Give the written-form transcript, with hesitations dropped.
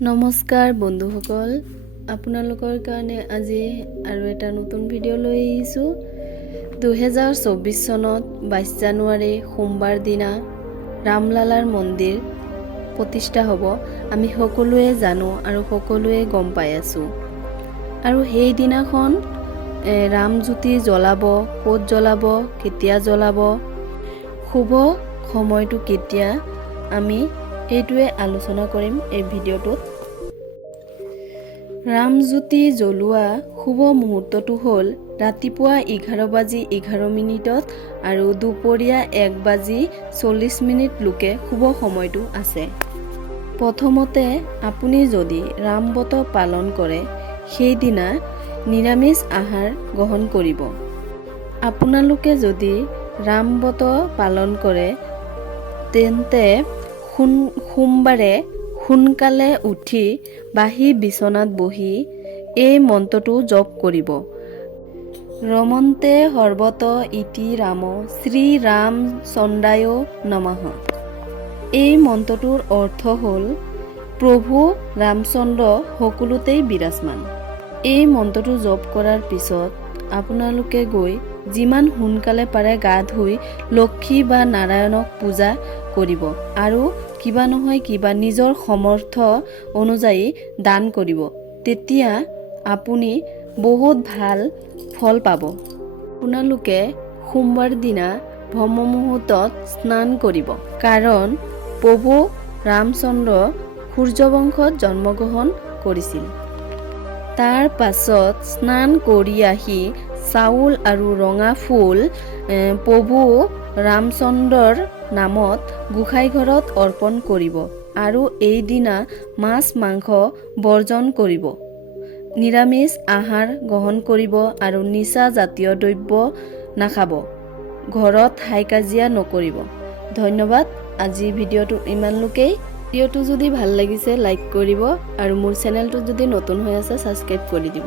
নমস্কাৰ বন্ধুসকল, আপোনালোকৰ কাৰণে আজি আৰু এটা নতুন ভিডিঅ' লৈ আহিছোঁ। 2024 চনত 22 জানুৱাৰী সোমবাৰ দিনা ৰামলালাৰ মন্দিৰ প্ৰতিষ্ঠা হ'ব। আমি সকলোৱে জানো আৰু সকলোৱে গম পাই আছোঁ। আৰু সেই দিনাখন ৰামজ্যোতি জ্বলাব, ক'ত জ্বলাব, কেতিয়া জ্বলাব, শুভ সময়টো কেতিয়া, আমি এইটোৱে আলোচনা কৰিম এই ভিডিঅ'টোত। ৰামজ্যোতি জ্বলোৱা শুভ মুহূৰ্তটো হ'ল ৰাতিপুৱা 11:11 আৰু দুপৰীয়া 1:40 লোকে শুভ সময়টো আছে। প্ৰথমতে আপুনি যদি ৰামব্ৰত পালন কৰে সেইদিনা নিৰামিষ আহাৰ গ্ৰহণ কৰিব। আপোনালোকে যদি ৰামব্ৰত পালন কৰে তেন্তে সোমবাৰে সোনকালে উঠি বাহি বিচনাত বহি এই মন্ত্ৰটো জপ কৰিব। ৰমন্তে সৰ্বত ইতি ৰাম শ্ৰীৰামচন্দ্ৰায় নমঃ। এই মন্ত্ৰটোৰ অৰ্থ হ'ল প্ৰভু ৰামচন্দ্ৰ সকলোতেই বিৰাজমান। এই মন্ত্ৰটো জপ কৰাৰ পিছত আপোনালোকে গৈ যিমান সোনকালে পাৰে গা ধুই লক্ষী বা নাৰায়ণক পূজা কৰিব আৰু কিবা নহয় কিবা নিজৰ সমৰ্থ অনুযায়ী দান কৰিব। তেতিয়া আপুনি বহুত ভাল ফল পাব। আপোনালোকে সোমবাৰ দিনা ব্ৰহ্ম মুহূৰ্তত স্নান কৰিব, কাৰণ প্ৰভু ৰামচন্দ্ৰ সূৰ্যবংশত জন্মগ্ৰহণ কৰিছিল। তাৰ পাছত স্নান কৰি আহি চাউল আৰু ৰঙা ফুল প্ৰভু ৰামচন্দ্ৰৰ নামত গোসাঁই ঘৰত অৰ্পণ কৰিব আৰু এইদিনা মাছ মাংস বৰ্জন কৰিব, নিৰামিষ আহাৰ গ্ৰহণ কৰিব আৰু নিচা জাতীয় দ্ৰব্য নাখাব, ঘৰত হাই কাজিয়া নকৰিব। ধন্যবাদ। আজি ভিডিঅ'টো ইমানলৈকেই। ভিডিঅ'টো যদি ভাল লাগিছে লাইক কৰিব আৰু মোৰ চেনেলটো যদি নতুন হৈ আছে ছাবস্ক্ৰাইব কৰি দিব।